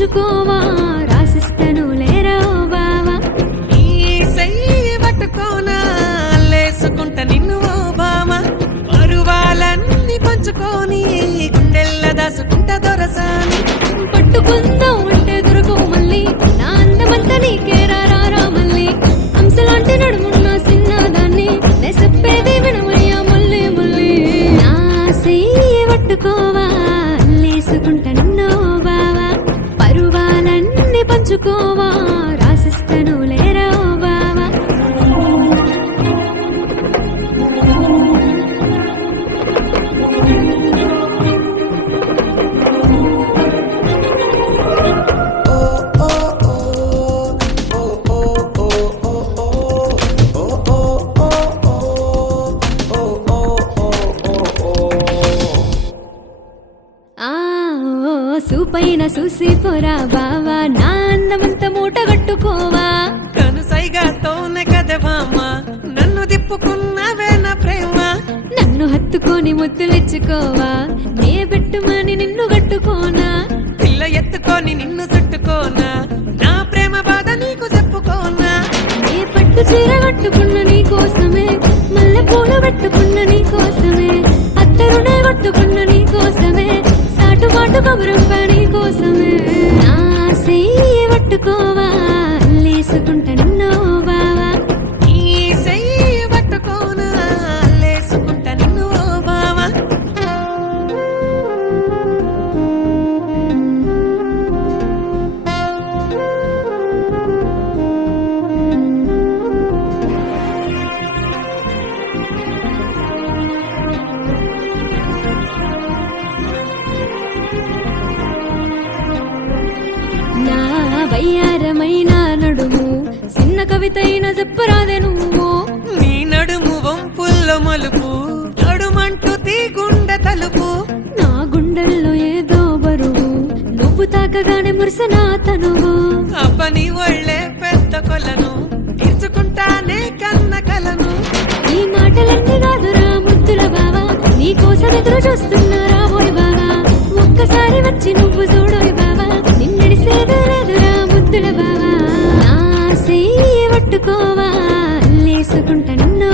పంచుకోవా రాసిస్తను లేరా ఓ బావా ఈ చెయ్యి పట్టుకోనా లేసుకుంటా నిన్ను ఓ బామ పరువాలన్నీ పంచుకొని గుండెల్ల దాసుకుంటా దొరసాని పట్టుకుందాం అంటే దొరకవు మళ్ళీ నా అందమంతా నీకే రారా మళ్ళీ హంసలాంటి నడుమున్న సిన్నదాన్ని నే చెప్పేది వినమయ్యా మళ్ళీ మళ్ళీ నా చెయ్యి పట్టుకోవా లేసుకుంటా నిన్నో బావా పరువాలన్నీ పంచుకోవా రాసిస్తను లేరా ఓ బావా ఆ ఓ సూపైన చూసి పోరా బావా నా అందమంతా మూట కట్టుకోవా కనుసైగాతోనే కదే బామ్మ నన్ను దిప్పుకున్నవే నా ప్రేమ నన్ను హత్తుకొని ముద్దులిచ్చుకోవా నే పెట్టుమని నిన్ను కట్టుకోనా పిల్ల ఎత్తుకొని నిన్ను చుట్టుకోనా నా ప్రేమ బాధ నీకు చెప్పుకోనా నే పట్టు చీర కట్టుకున్న నీ కోసమే మల్లె పూలు పెట్టుకున్న నీ కోసమే అత్తరునే కట్టుకున్న నీ కోసమే సాటు మాటు కబురంప నీ కోసమే నా చెయ్యి పట్టుకోవా లేసుకుంటా నిన్నో బావా ఈ చెయ్యి పట్టుకోనా లేసుకుంటా నిన్ను ఓ బావ నా వయ్యారమైన నడుము చిన్న కవితైన చెప్పరాదే నువ్వు నీ నడుము వంపుల్లో మలుపు నడుమంటూ తీగుండె తలుపు నా గుండెల్లో ఏదో బరువు నువ్వు తాకగానే మురిసనా తనువు అబ్బని ఒళ్ళే పెద్ద కొలను తీర్చుకుంటానే కన్న కలను ఈ మాటలన్నీ కాదురా ముద్దుల బావా నీ కోసం ఎదురు చూస్తున్నా రాబోయ్ బావా ఒక్కసారి వచ్చి నువ్వు చూడోయ్ బావా నిన్నడిసేదే లేదురా ముద్దుల బావా నా చెయ్యి పట్టుకోవా లేసుకుంటా నిన్నో